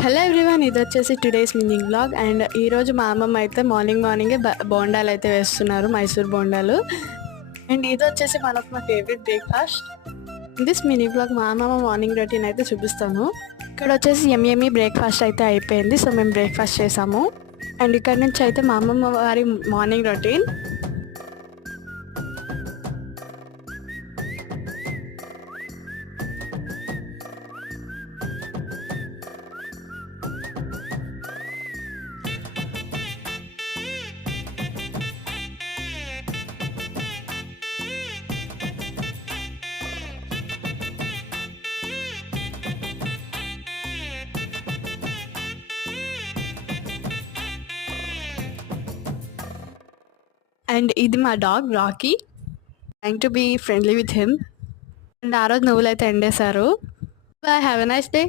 Hello everyone, ఇది వచ్చేసి టుడేస్ మినింగ్ బ్లాగ్. అండ్ ఈరోజు మా అమ్మమ్మ అయితే మార్నింగే బోండాలు అయితే వేస్తున్నారు, మైసూర్ బోండాలు. అండ్ ఇది వచ్చేసి one of my favourite breakfast. This mini blog మా అమ్మమ్మ మార్నింగ్ రొటీన్ అయితే చూపిస్తాను. ఇక్కడ వచ్చేసి ఎమ్మి బ్రేక్ఫాస్ట్ అయితే అయిపోయింది. సో మేము బ్రేక్ఫాస్ట్ చేసాము. అండ్ ఇక్కడ నుంచి అయితే మా అమ్మమ్మ వారి మార్నింగ్ రొటీన్. అండ్ ఇది మా dog Rocky, trying to be friendly with him. And ఆ రోజు నువ్వులైతే ఎండేశారు. Bye, have a nice day.